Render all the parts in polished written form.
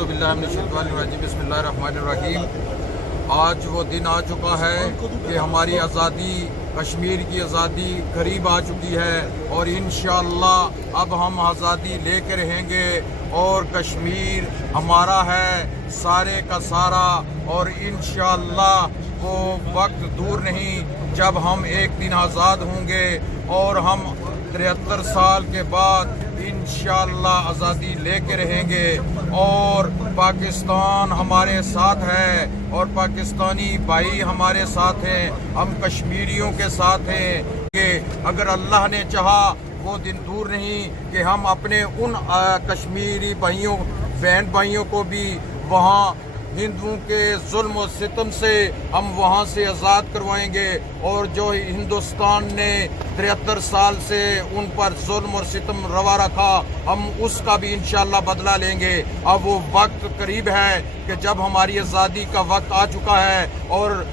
बिस्मिल्लाहिर्रहमानिर्रहीम। आज वो दिन आ चुका है कि हमारी आज़ादी, कश्मीर की आज़ादी करीब आ चुकी है और इंशाअल्लाह अब हम आज़ादी लेके रहेंगे और कश्मीर हमारा है सारे का सारा। और इंशाअल्लाह वो वक्त दूर नहीं जब हम एक दिन आज़ाद होंगे और हम 73 साल के बाद इंशाअल्लाह आज़ादी लेके रहेंगे और पाकिस्तान हमारे साथ है और पाकिस्तानी भाई हमारे साथ हैं, हम कश्मीरियों के साथ हैं। कि अगर अल्लाह ने चाहा वो दिन दूर नहीं कि हम अपने उन कश्मीरी भाइयों बहन भाइयों को भी वहाँ हिंदुओं के जुल्म और सितम से हम वहाँ से आज़ाद करवाएंगे और जो हिंदुस्तान ने 73 साल से उन पर जुल्म और सितम रवा रखा हम उसका भी इंशाअल्लाह बदला लेंगे। अब वो वक्त करीब है कि जब हमारी आज़ादी का वक्त आ चुका है और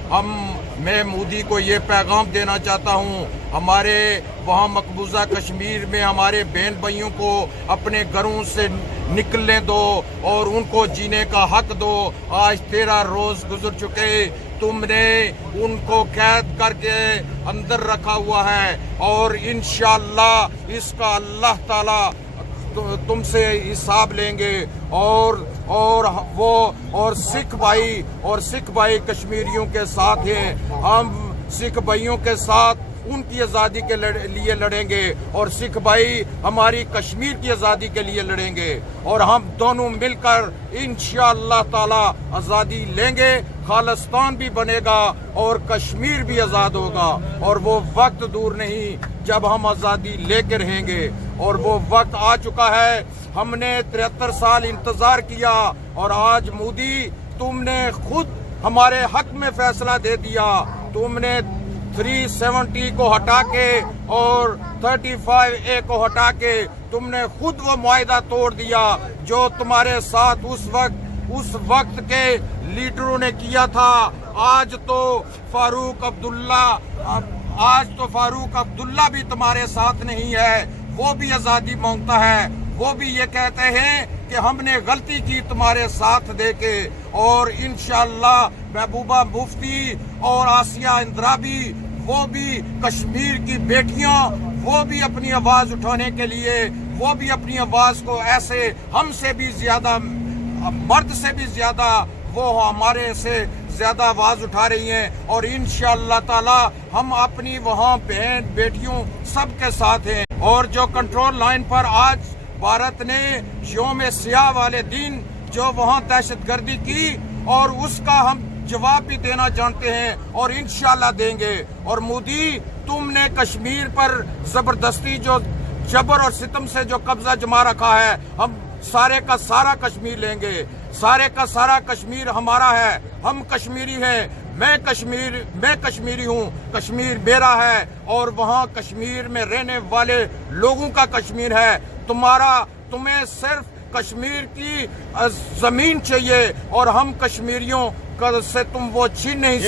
मैं मोदी को ये पैगाम देना चाहता हूँ, हमारे वहाँ मकबूजा कश्मीर में हमारे बहन भाइयों को अपने घरों से निकलने दो और उनको जीने का हक दो। आज 13 रोज गुजर चुके, तुमने उनको कैद करके अंदर रखा हुआ है और इंशाअल्लाह इसका अल्लाह ताला तुमसे हिसाब लेंगे। और सिख भाई कश्मीरियों के साथ हैं, हम सिख भाइयों के साथ उनकी आज़ादी के लिए लड़ेंगे और सिख भाई हमारी कश्मीर की आज़ादी के लिए लड़ेंगे और हम दोनों मिलकर इंशाअल्लाह ताला आज़ादी लेंगे। खालिस्तान भी बनेगा और कश्मीर भी आज़ाद होगा और वो वक्त दूर नहीं जब हम आज़ादी लेके रहेंगे और वो वक्त आ चुका है। हमने 73 साल इंतज़ार किया और आज मोदी तुमने खुद हमारे हक में फैसला दे दिया। तुमने 370 को हटा के और 35A को हटा के तुमने खुद वो मुआहदा तोड़ दिया जो तुम्हारे साथ उस वक्त के लीडरों ने किया था। आज तो फारूक अब्दुल्ला भी तुम्हारे साथ नहीं है, वो भी आज़ादी मांगता है, वो भी ये कहते हैं कि हमने गलती की तुम्हारे साथ देके। और इंशाअल्लाह महबूबा मुफ्ती और आसिया इंद्राबी वो भी कश्मीर की बेटियां वो भी अपनी आवाज उठाने के लिए वो भी अपनी आवाज को ऐसे हमसे भी ज्यादा मर्द से भी ज्यादा वो हमारे से ज्यादा आवाज उठा रही हैं और इंशाअल्लाह ताला हम अपनी वहाँ बहन बेटियों सबके साथ हैं। और जो कंट्रोल लाइन पर आज भारत ने यौम सियाह वाले दिन जो वहाँ दहशतगर्दी की और उसका हम जवाब भी देना जानते हैं और इंशाअल्लाह देंगे। और मोदी तुमने कश्मीर पर जबरदस्ती जो जबर और सितम से जो कब्जा जमा रखा है, हम सारे का सारा कश्मीर लेंगे। सारे का सारा कश्मीर हमारा है, हम कश्मीरी हैं। मैं कश्मीरी हूँ, कश्मीर मेरा है और वहाँ कश्मीर में रहने वाले लोगों का कश्मीर है। तुम्हें सिर्फ कश्मीर की जमीन चाहिए और हम कश्मीरियों से तुम वो छीन नहीं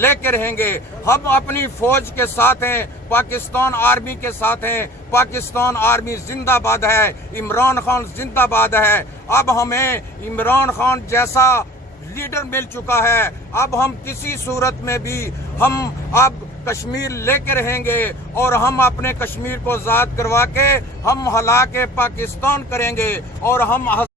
लेके रहेंगे। हम अपनी फौज के साथ हैं, पाकिस्तान आर्मी के साथ हैं। पाकिस्तान आर्मी जिंदाबाद है, इमरान खान जिंदाबाद है। अब हमें इमरान खान जैसा लीडर मिल चुका है, अब हम किसी सूरत में भी हम अब कश्मीर लेके रहेंगे और हम अपने कश्मीर को आज़ाद करवा के हम हला के पाकिस्तान करेंगे और हम